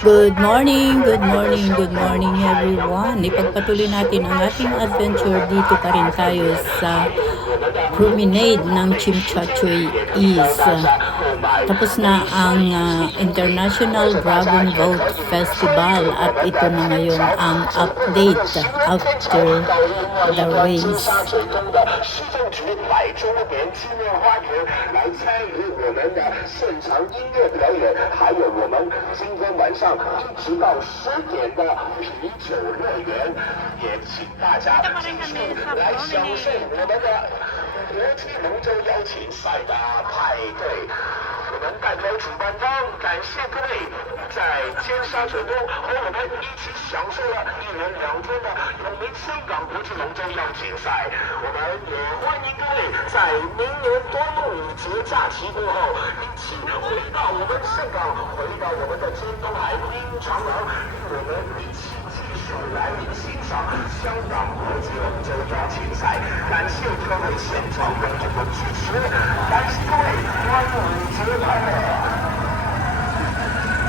Good morning, good morning, good morning everyone. Ipagpatuloy natin ang ating adventure. Dito pa rin tayo sa promenade ng Chimchachoy East. Tapos na ang International Dragon Boat Festival at ito na ngayon ang update after the race. 百周年纪念花园来参与我们的现场音乐表演，还有我们今天晚上一直到10点的啤酒乐园，也请大家继续来享受我们的国际龙舟邀请赛的派对。我们代表主办方感谢各位在尖沙咀东和我们一起享受了1连2天的有名香港国际龙舟邀请赛。我们也欢迎各位在明年端午节假期过后，一起回到我们香港，回到我们的尖东海滨长廊，与我们一起继续来欣赏香港国际龙舟邀请赛。感谢各位现场观众的支持，感谢各位端午节快乐！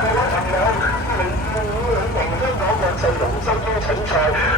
各位朋友，2025年香港國際龍舟邀請賽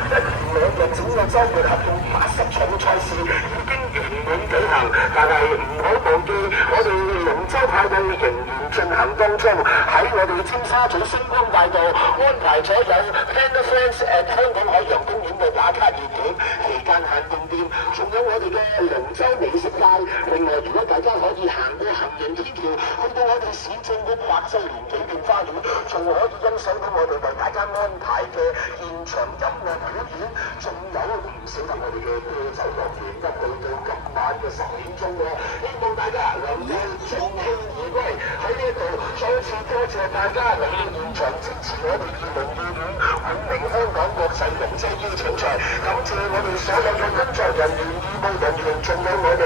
1連2日整個週末合共80場賽事已經圓滿舉行，但係唔好忘記我哋龍舟派對仍然進行當中，喺我哋尖沙咀星光大道安排咗有 Panda Friends at 香港海洋公園嘅打卡熱點，期間限定店，仲有我哋嘅龍舟美食街。另外，如果大家可以行過行人天橋，去到我哋市政局百周年紀念花園，仲可以欣賞到我哋為大家安排嘅現場音樂表演，仲有唔少得我哋嘅啤酒樂園，一路到今晚嘅10點鐘喎。希望大家能夠盡興而歸。喺呢度再次多謝大家嚟到現場支持我哋2025冠名香港國際龍舟邀請賽，感謝我哋所有嘅工作人員、義務人員，仲有我哋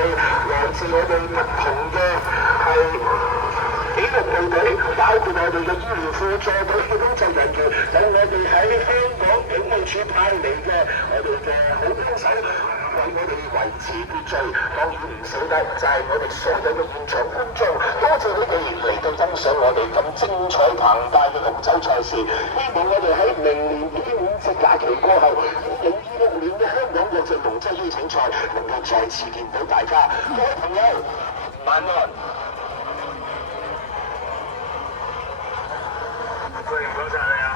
來自我哋不同嘅紀律部隊，包括我哋嘅醫療輔助隊嘅工作人員，有我哋喺香港警務處派嚟嘅我哋嘅好幫手，為我哋維持秩序。當然唔少得就係我哋所有嘅現場觀眾，多謝你哋嚟到欣賞我哋咁精彩澎湃嘅龍舟賽事。希望我哋喺明年端午節假期過後，2026年嘅香港國際龍舟邀請賽能夠再次見到大家。各位朋友，晚安。歡迎多謝你啊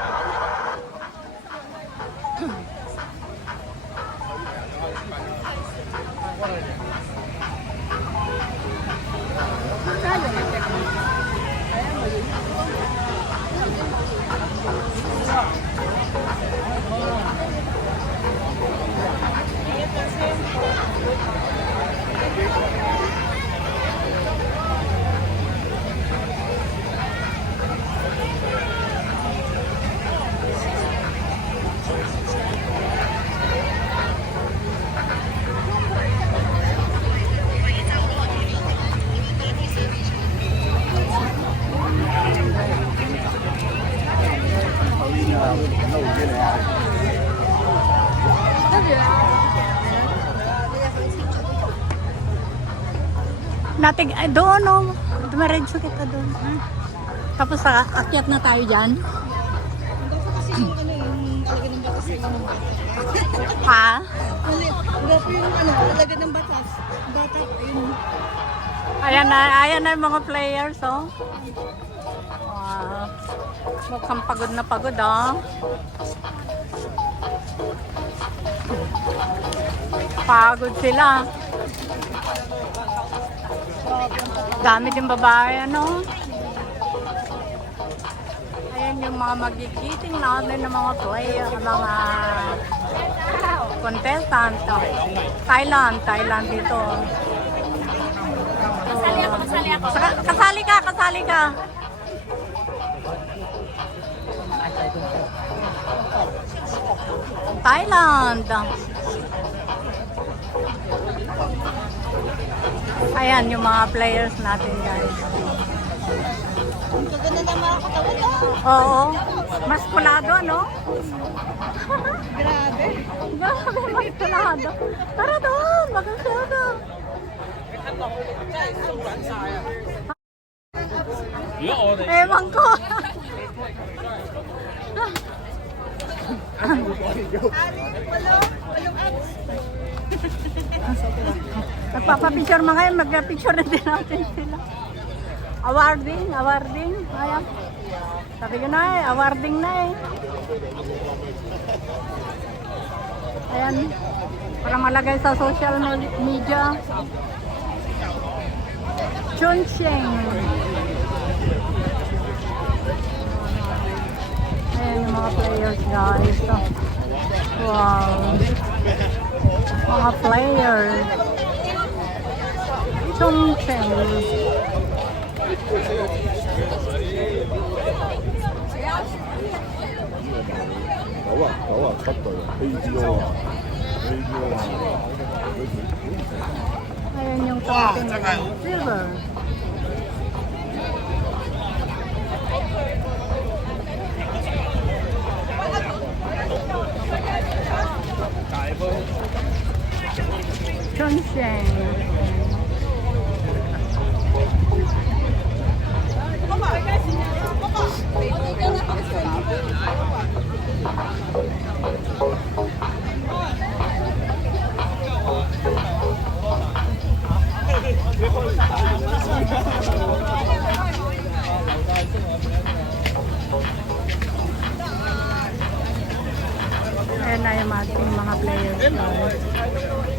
！Natin, doon o. Dumaredso kita doon. Tapos akyat na tayo dyan. Kasi yung yung talaga ng batas yung Ha? Wala po yung talaga ng batas. Batak yun. Ayan na yung mga players, oh. Wow. Mukhang pagod na pagod, oh. Pagod sila. Dami din babae, ano? Ayan yung mga magigiting natin ng mga player, mga contestant. Thailand dito. Kasali ako. Kasali ka. Thailand. Ayan yung mga players natin, guys. Ang ganda ng mga katawan na. Oo. Mas kulado, no? Grabe. Grabe, mas kulado. Tara doon, maganda. Ewan ko. Nagpapapicture mga yun, mag-picture na din natin sila. Awarding. Ayan. Sabi ko na eh, awarding na eh. Ayan. Para malagay sa social media. Chuncheng. Ayan yung mga players guys. Wow. Mga players. Chuncheng. 나와 갔다 헤이지오 Ayan yung topping nila. Silver. Chuncheng. Ayan na yung ating mga players.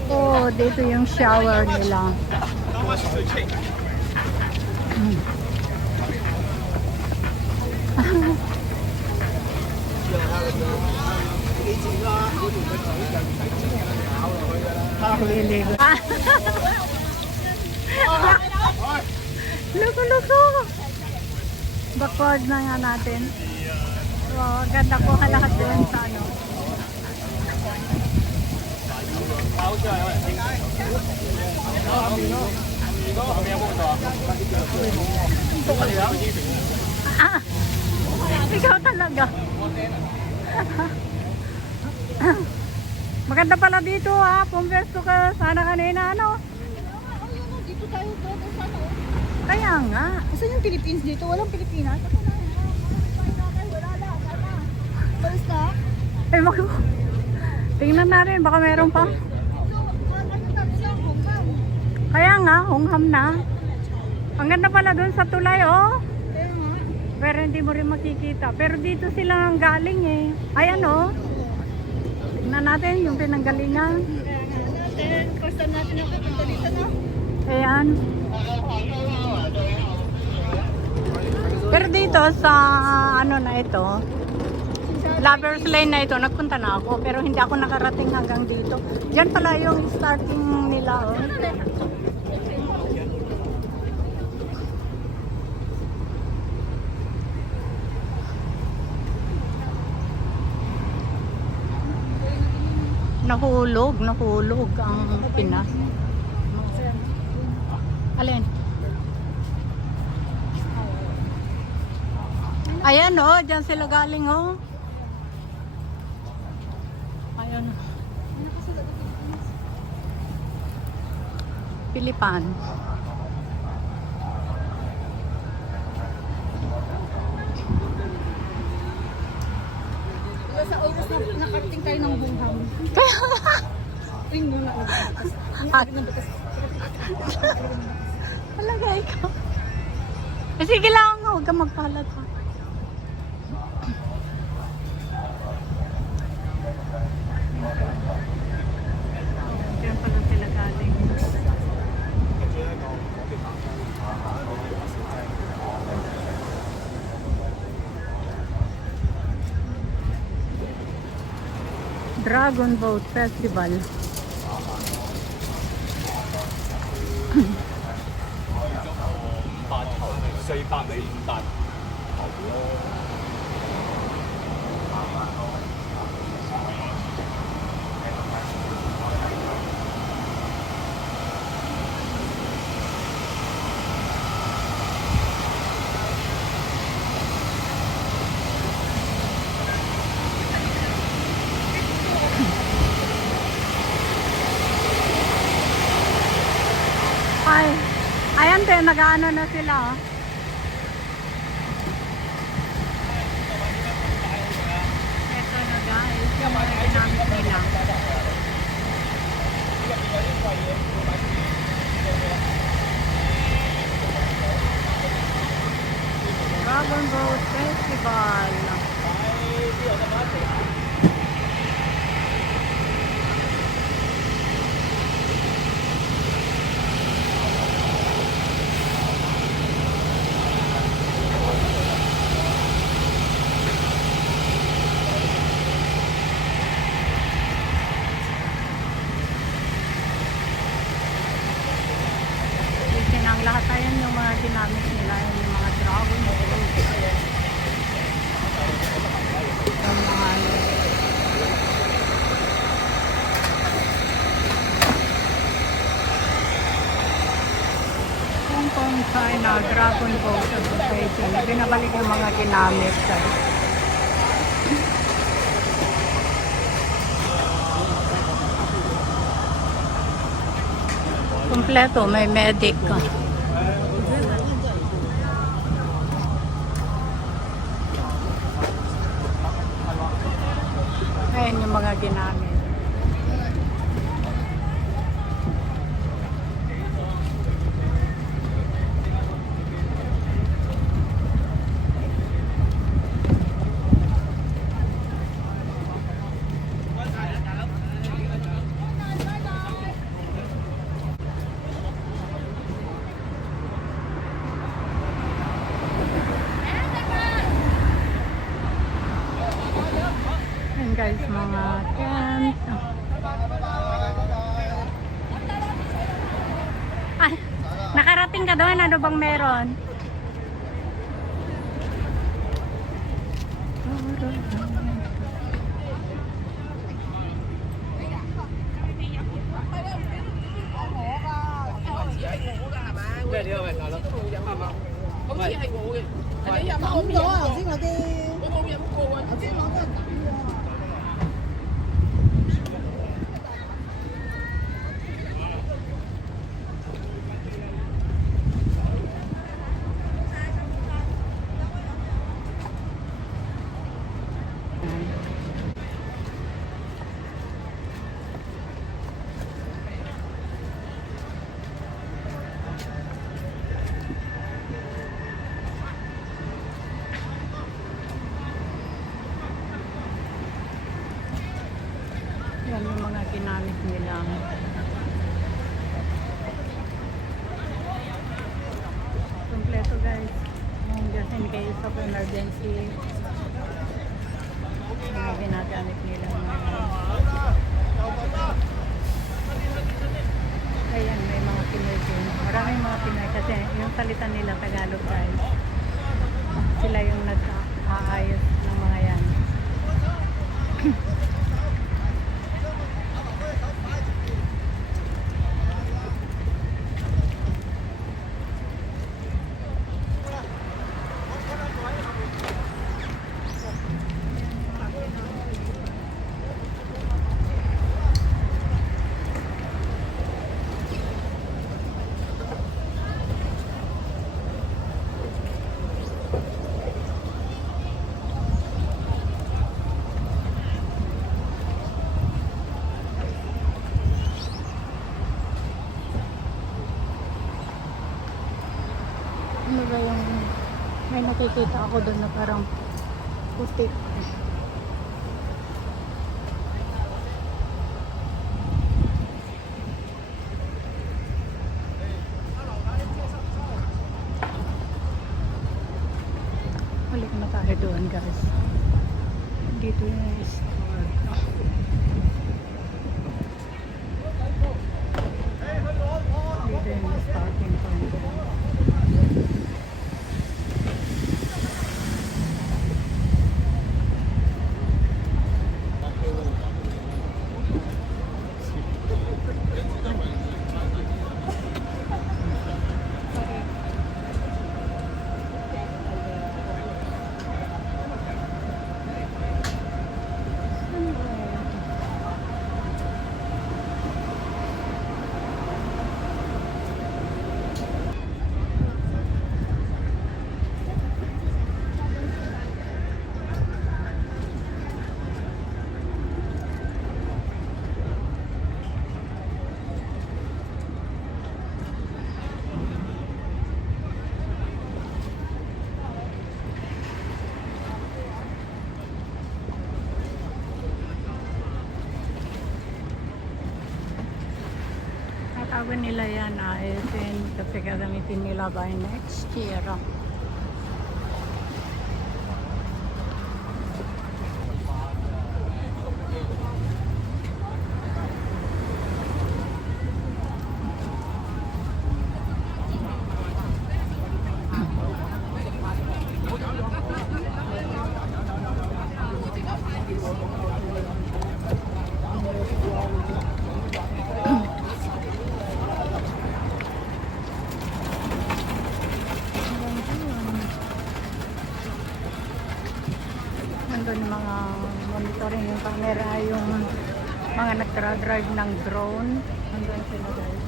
Oh, dito yung shower nila. Liligo. Luko. Backward na nga natin. Wow, ganda ko lahat din sa ano. Ah, ikaw talaga. Maganda pala dito ha. Pumpesto ka sana kanina ano. Dito tayo brother sana. Kaya nga. Saan yung Philippines dito? Walang Pilipinas? Balis na? Eh, tingnan natin. Baka meron pa. Kaya nga, hungham na. Ang ganda pala dun sa tulay, oh. Pero hindi mo rin makikita. Pero dito sila ang galing eh. Ayan, oh. Tingnan natin yung pinanggalingan. First time natin nakapunta dito, no? Ayan. Pero dito sa ano na ito, Lovers Lane na ito, nagpunta na ako. Pero hindi ako nakarating hanggang dito. Diyan pala yung starting nila, oh. Nahulog ang Pinas. Alin? Ayan oh, dyan sila galing oh. Ayan. Pilipan. Sa oras na nakarating tayo ng Bungham. Ring mo na. Talaga ikaw. Eh, sige lang, huwag kang magpalat ha. Diyan pala sila galing. Dragon Boat Festival. Ay, ayan din, nag-ano na sila. Mango Festival. Ang lahat ayan yung mga ginamit nila, yung mga dragon fruit. Yung mga Hong Kong, China, Dragon Boat Association. Binabalik yung mga ginamit. Kompleto, may medic. Ayan yung mga ginamit. Ayan guys, mga tent. Ay, nakarating ka doon. Ano bang meron? Yan yung mga ginamit nila. Kompleto guys. Just in case of emergency. Yung ginagamit nila. Ayan, may mga Pinoy din. Maraming mga Pinoy kasi yung salita nila Tagalog guys. Sila yung nag-aayos ng mga yan. Ano ba yung may nakikita ako doon na parang puti. Balik na tayo doon guys. Dito yung store. Dito yung starting point. bago nila yan ayusin kasi gagamitin nila by next year. Nandun yung mga monitoring yung camera, yung mga nagtra-drive ng drone. Nandun sila guys.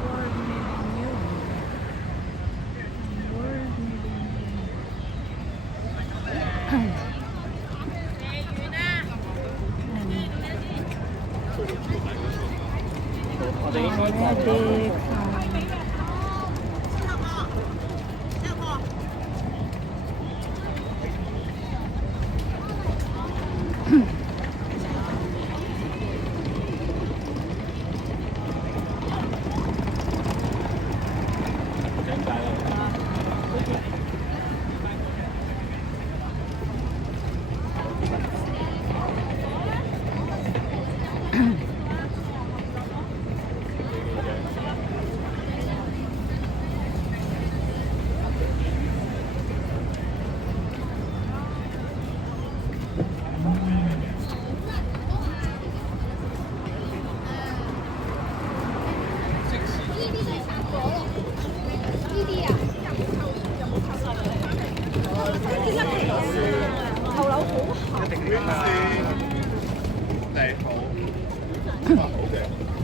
World Millennium. World Medic.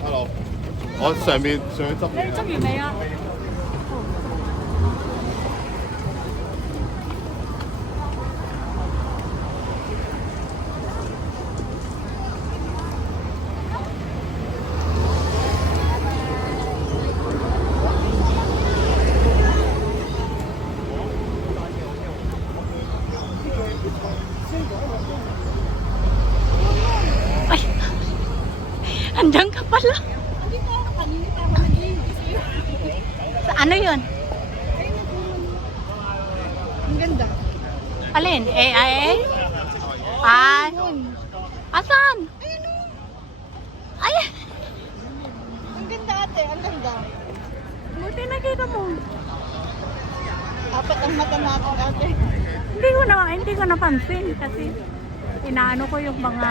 Hello，我上面執嘢。你執完未啊？Ay! Andiyan ka pala. Hindi ko ako kanina pa ako nag-iingis. Sa ano yun? Ang ganda. Alin? AIA? Ay! Yun. Asan? Ayun o. Ay! Ang ganda ate, ang ganda. Buti nakita mo. Apat ang mata natin ate. Hindi ko napansin kasi inaano ko yung mga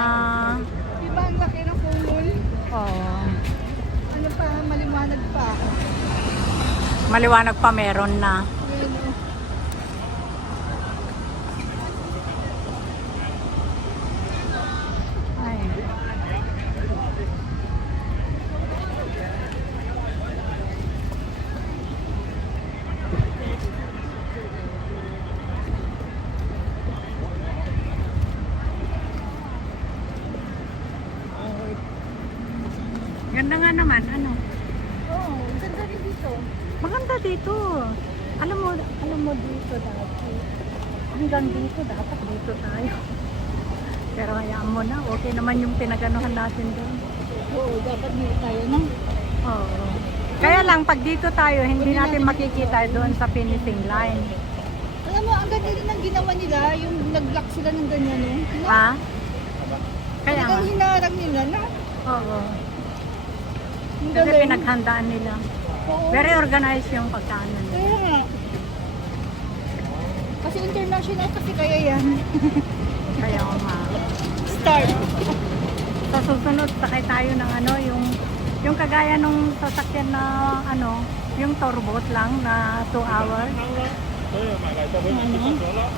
Diba ang laki ng kumul? Ano pa, maliwanag pa. maliwanag pa meron na. Ayun o. Ay. Ganda nga naman, ano? Oo, ang ganda rin dito. Maganda dito. Alam mo dito dati. Hanggang dito, dapat dito tayo. Pero hayaan mo na, okay naman yung pinaganuhan natin doon. Oo, dapat dito tayo na. Oo. Kaya lang, pag dito tayo, hindi natin makikita doon sa finishing line. Alam mo, ang ganda rin ang ginawa nila, yung nag-lock sila ng ganyan, no? Ha? Kaya nga. Talagang hinarang nila, no? Oo. Ang Kasi galing. pinaghandaan nila. Oo. Very organized yung pagkaano nila. Kaya nga. Kasi international kasi kaya yan. Kaya nga. Start. Sa susunod, sakay tayo ng ano, yung kagaya nung sasakyan na ano, yung tourboat lang na 2 hours.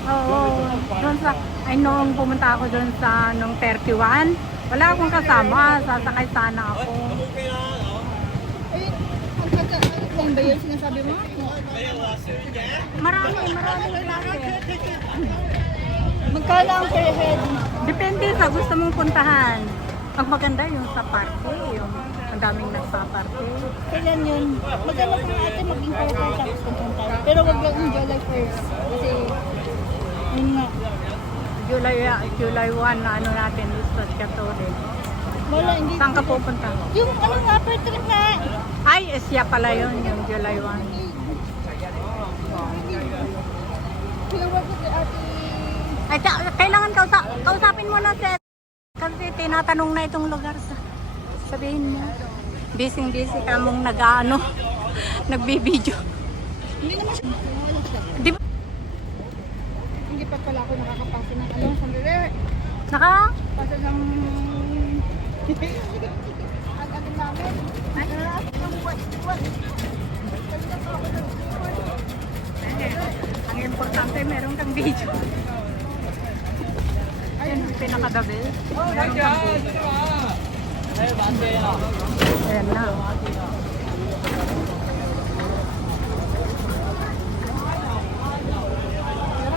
Oo. Doon sa, ay nung pumunta ako doon sa nung 31, wala akong kasama, sasakay sana ako. Ayun, ang kata, ano ba yun sinasabi mo? Marami klase. Magkano ang per head? Depende sa gusto mong puntahan. Pag maganda yung sa parke, yung sa ang daming nagpaparte. Kailan yun? Maganda kung ate maging photo tapos punta tayo. Pero wag lang yung July 1st. Kasi, yun nga. July 1 na ano natin, Listos Catholic. Wala, hindi. Saan ka pupunta? Yung ano nga, per trip na. Ay, Asia pala yun, yung July 1. Pinawag ko kay ate. Ay, kailangan kausapin mo na sir. Kasi tinatanong na itong lugar sa sabihin mo. Busy ka mong nag-ano, nagbibideo. Hindi naman siya. Wala siya. Di ba? Hindi pa pala ako nakakapasa ng ano. Sandali. Naka? Pasa ng... Ang ating namin. Ang importante, meron kang video. Ayun, pinakadabi. Ayan na.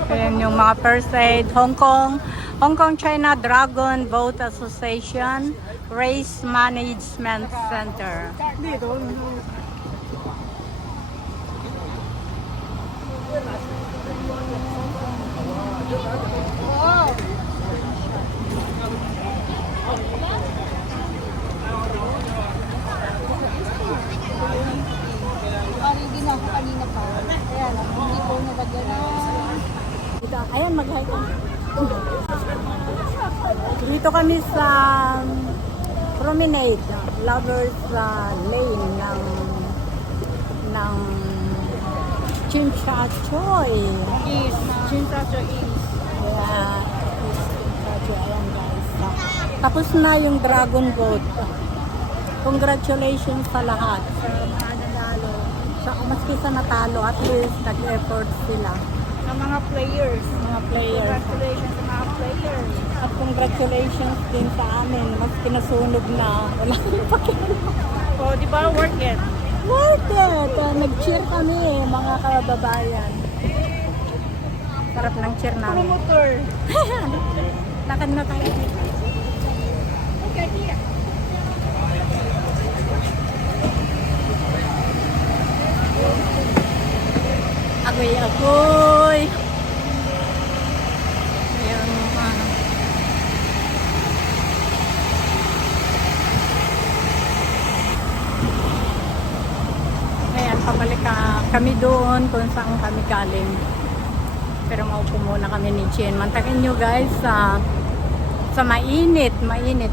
Ayan yung mga first aid. Hong Kong China Dragon Boat Association Race Management Center. Parang din ako kanina pa. Kaya lang, hindi ko nalagyan na. Ayan, mag-hi ka. Dito kami sa promenade, Lovers Lane ng Chinchachoy. Is, Chintacho is. Kaya, Chinchachoy, ayan guys. Tapos na yung Dragon Boat. Congratulations sa lahat. Sa mga nanalo. Maski sa natalo, at least nag-effort sila. Sa mga players. Mga players. Congratulations sa mga players. At congratulations din sa amin. Mas pinasunog na. Wala kang pakialam. O, di ba? Worth it. Worth it! Nag-cheer kami mga kababayan. Sarap ng cheer namin. Promotor. Lakad na tayo. Okay, yeah. Agoy! Ayan, ayan, pabalik kami doon kung saan kami galing. Pero maupo muna kami ni Chen. Mantakin nyo guys sa mainit,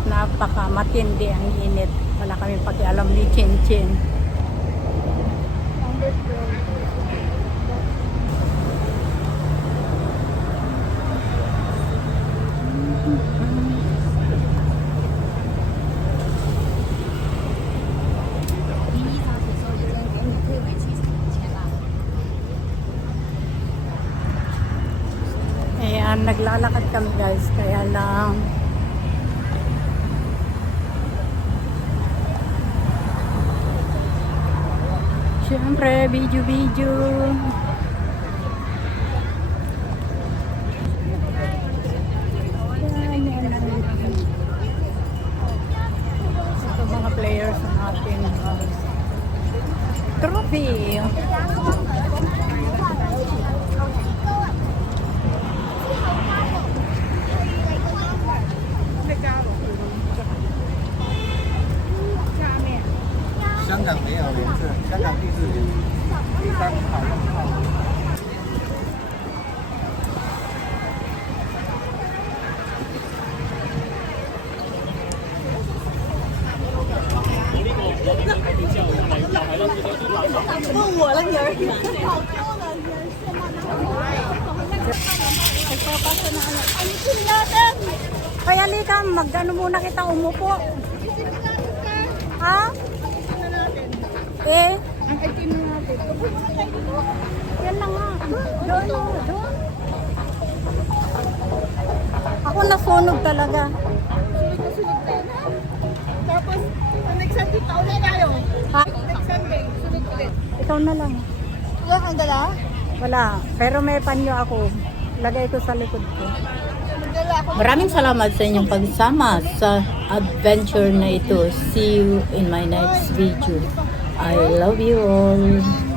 napaka matindi ang init. Wala kami pakialam ni Chen. Ayan, naglalakad kami guys, kaya lang syempre, video. Ito mga players ng ating trophy. Kaya halika, mag-ano muna kita, umupo. Ha? Eh? Ang itim na natin. Yan na nga. Doon. Ako nasunog talaga. Sunod tayo. Tapos, next Sunday pa ulit tayo. Ha? Next Sunday, sunod ulit. Ikaw na lang. Wala kang dala? Wala. Pero may panyo ako. Lagay ko sa likod ko. Magdala wala ako. Maraming salamat sa inyong pagsama sa adventure na ito. See you in my next video. I love you all.